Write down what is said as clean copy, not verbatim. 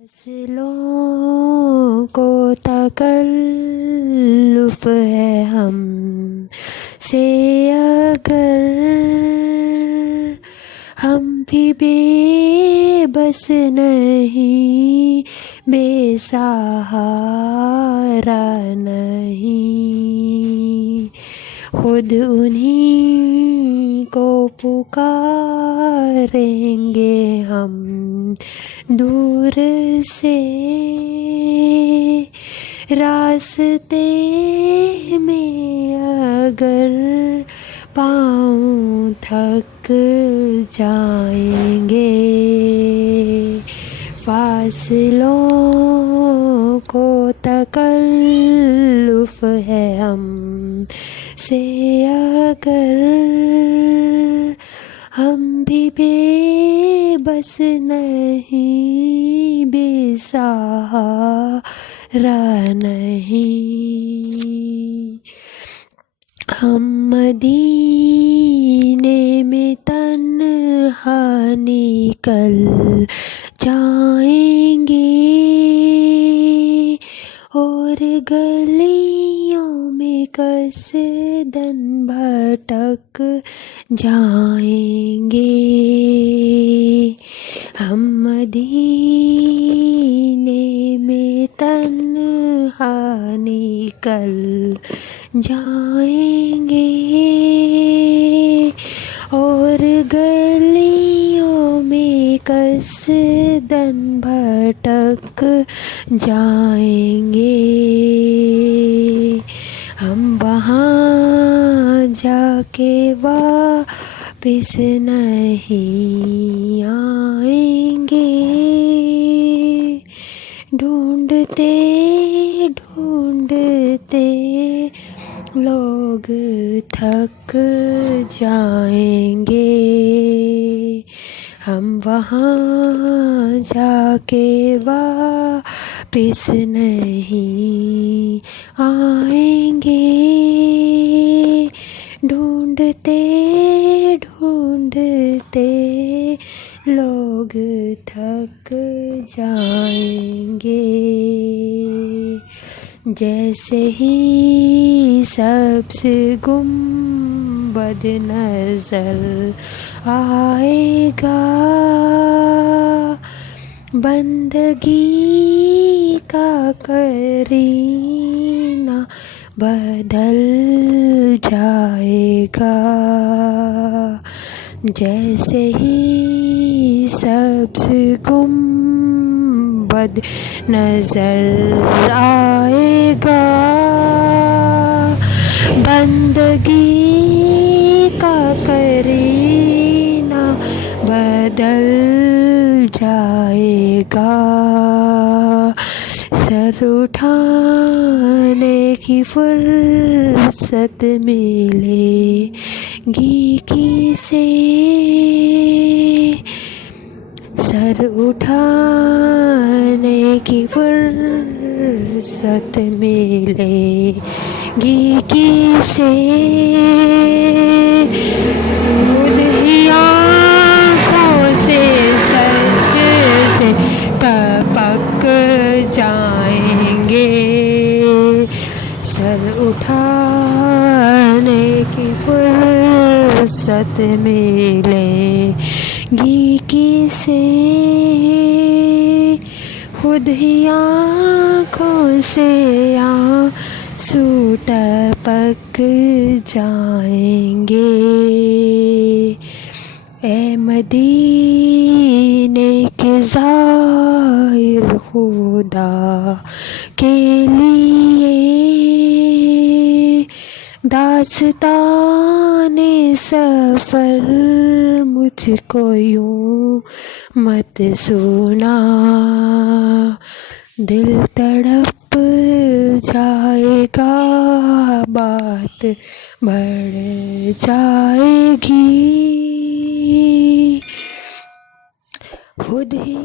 فاصلوں کو تکلف ہے ہم سے اگر ہم بھی بے بس نہیں، بے سہارا نہیں، خود انہی کو پکاریں گے ہم دور سے، راستے میں اگر پاؤں تھک جائیں گے، فاصلوں کو تکلف ہے ہم سے اگر ہم بھی بے بس نہیں، بے سہارا نہیں، ہم مدینے میں تنہا نکل جائیں گے اور گلیوں میں قصداً بھٹک جائیں گے، ہم مدینے میں تنہا نکل جائیں گے اور گلیوں میں قصداً بھٹک جائیں گے، ہم وہاں جا کے واپس نہیں آئیں گے، ڈھونڈتے ڈھونڈتے لوگ تھک جائیں گے، ہم وہاں جا کے واپس نہیں آئیں گے، ڈھونڈتے ڈھونڈتے لوگ تھک جائیں گے، جیسے ہی سبز گنبد نظر آئے گا، بندگی کا قرینہ بدل جائے گا، جیسے ہی سبز گنبد نظر آئے گا، بندگی کا قرینہ بدل جائے گا، سر اٹھانے کی فرصت ملے گی کسے، سر اٹھانے کی فرصت ملے گی کسے، خود ہی آنکھوں سے سجدے پک جائیں گے، سر اٹھانے کی فرصت ملے گی کسے، خود ہی آنکھوں سے آنسو ٹپک جائیں گے، اے مدینے کے زائر خدا کے لیے داستان سفر مجھ کو یوں مت سنا، دل تڑپ جائے گا، بات بڑھ جائے گی، خود ہی